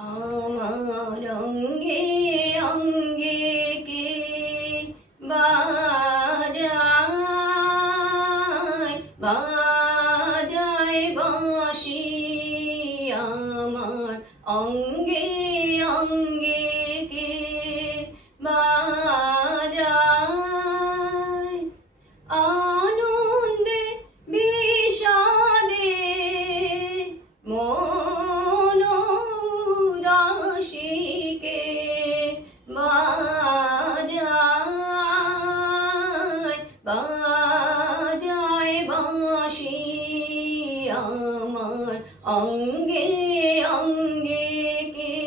আমার অঙ্গে অঙ্গে কে আমার অঙ্গে অঙ্গে অঙ্গে কে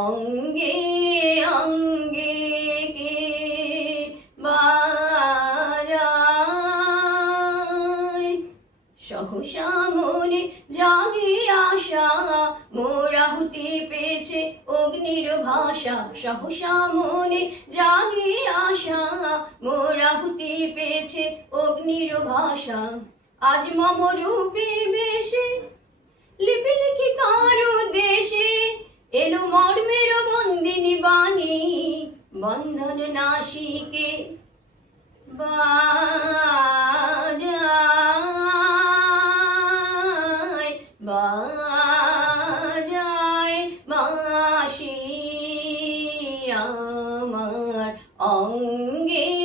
অঙ্গে অঙ্গে কে সহসা মনে জাগে আশা মোরাহুতি পেয়েছে অগ্নির ভাষা। সহসা মনে জাগে আশা মোরাহুতি পেয়েছে অগ্নির ভাষা। আজ মম রূপে বেশে লিপি লিখি বন্ধন নাশিকে বাজায় বাজায় বাঁশি আমার অঙ্গে।